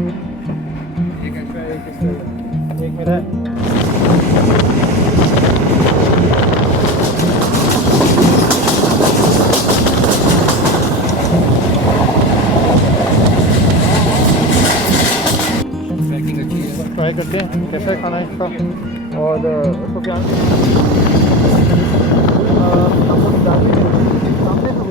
एक एक्स्ट्रा एक मेरा है। पैकिंग अच्छी है, ट्राई करते हैं कैसा है खाना इसका। और उसको क्या आपको डालने के सामने से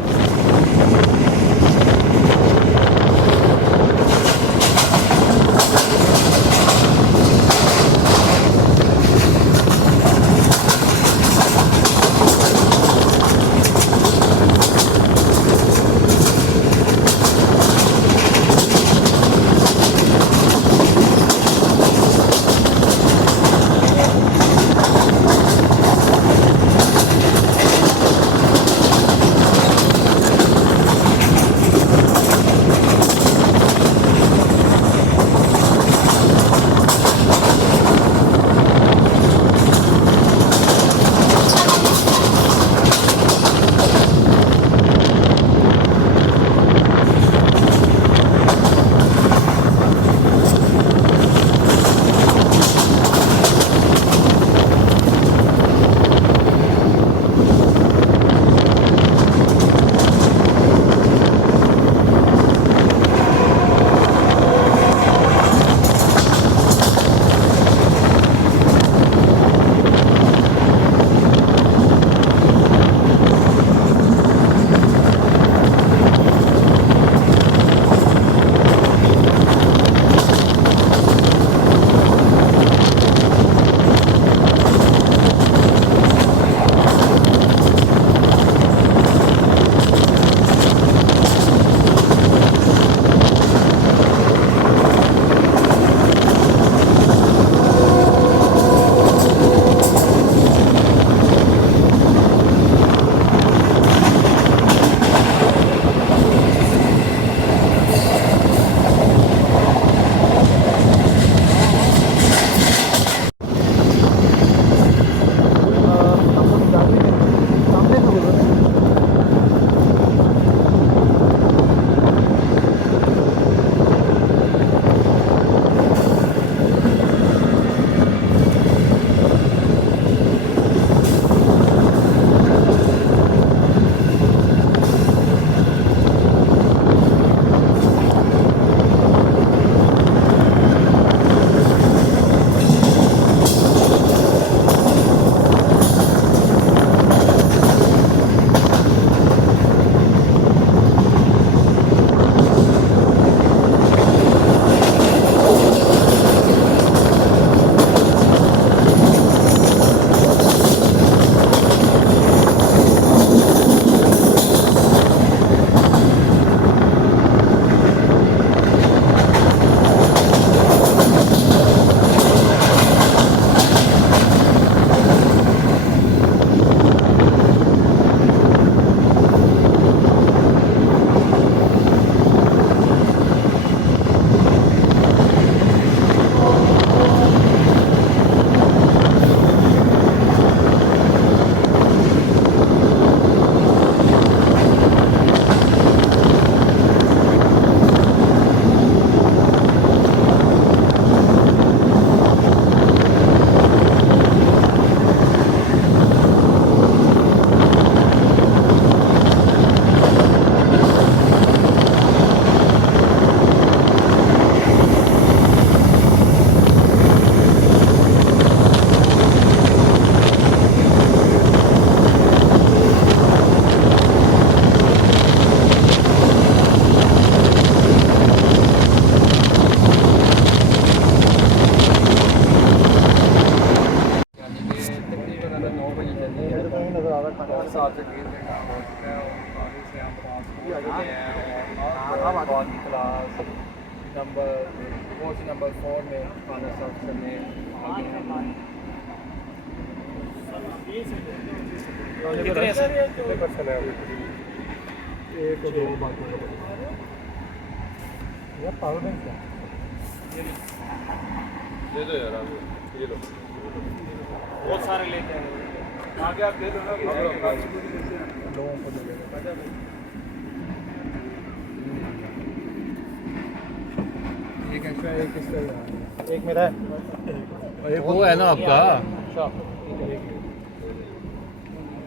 नंबर 4 में खाना सर्व करने आगे हैं। कितने पर्सन है? एक और दो बाकी यार पावर बैंक क्या दे दो यार, ये लो बहुत सारे लेते हैं आगे, आप दे दो ना लोगों को दे देंगे। एक एक्स्ट्रा, एक इसका, एक मेरा है। वो है ना आपका। अच्छा,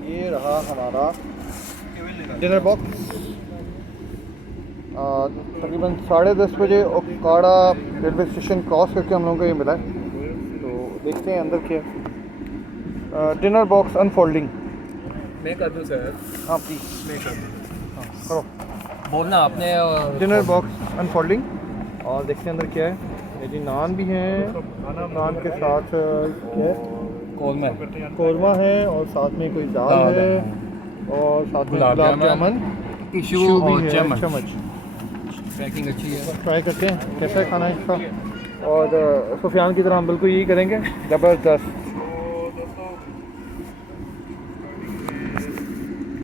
ये रहा हमारा डिनर बॉक्स। तकरीबन 10:30 बजे ओकाड़ा रेलवे स्टेशन क्रॉस करके हम लोगों को ये मिला है। तो देखते हैं अंदर क्या है। Dinner box unfolding. मैं कर दूँ सर? हाँ प्लीज़, मैं कर दूँ। हाँ करो। बोलना आपने। Dinner box unfolding. और देखते हैं अंदर क्या है। ये जी नान भी हैं, नान के साथ क्या है, कौरमा है, और साथ में कोई दाल है, और साथ में गुलाब जामुन, टिश्यू भी और है, चम्मच। पैकिंग अच्छी है। ट्राई करते हैं कैसा है खाना इसका। और सुफियान की तरह हम बिल्कुल यही करेंगे, ज़बरदस्त।